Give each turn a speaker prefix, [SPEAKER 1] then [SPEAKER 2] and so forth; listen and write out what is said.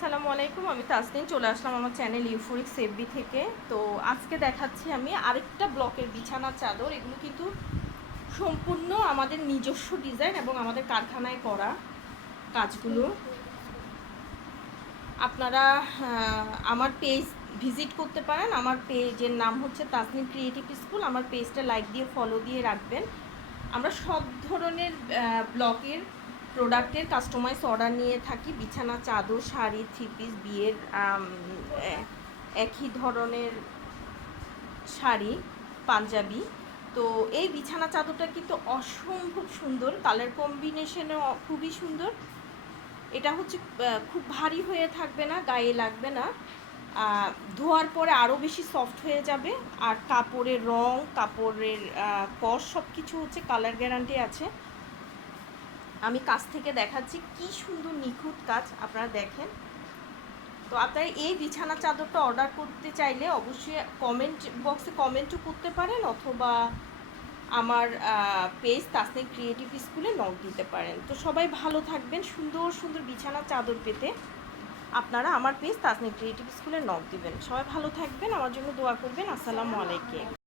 [SPEAKER 1] আসসালামু আলাইকুম, আমি তাসনিম, চলে আসলাম আমার চ্যানেল ইউফোরিক সেভবি থেকে। তো আজকে দেখাচ্ছি আমি আরেকটা ব্লকের বিছানা চাদর। এগুলো কিন্তু সম্পূর্ণ আমাদের নিজস্ব ডিজাইন এবং আমাদের কারখানায় করা কাজগুলো। আপনারা আমার পেজ ভিজিট করতে পারেন। আমার পেজের নাম হচ্ছে তাসনিম ক্রিয়েটিভ স্কুল আমার পেজটা লাইক দিয়ে ফলো দিয়ে রাখবেন। আমরা সব ধরনের ব্লকের প্রোডাক্টের কাস্টমাইজ অর্ডার নিয়ে থাকি। বিছানা, চাদর, শাড়ি থ্রি পিস বিয়ের একই ধরনের শাড়ি, পাঞ্জাবি। তো এই বিছানা, চাদরটা কিন্তু অসম্ভব সুন্দর। কালার কম্বিনেশনও খুবই সুন্দর। এটা হচ্ছে খুব ভারী হয়ে থাকবে না, গায়ে লাগবে না। ধোয়ার পরে আরও বেশি সফট হয়ে যাবে। আর কাপড়ের রং, কাপড়ের কস সব কিছু হচ্ছে কালার গ্যারান্টি আছে। আমি কাছ থেকে দেখাচ্ছি কি সুন্দর নিখুঁত কাজ আপনারা দেখেন। তো আপনারা এই বিছানা চাদরটা অর্ডার করতে চাইলে অবশ্যই কমেন্ট বক্সে কমেন্টও করতে পারেন অথবা আমার পেজ তাসনিক ক্রিয়েটিভ স্কুলে নক দিতে পারেন। তো সবাই ভালো থাকবেন, সুন্দর সুন্দর বিছানা চাদর পেতে আপনারা আমার পেজ তাসনিক ক্রিয়েটিভ স্কুলে নক দিবেন। সবাই ভালো থাকবেন, আমার জন্য দোয়া করবেন। আসসালামু আলাইকুম।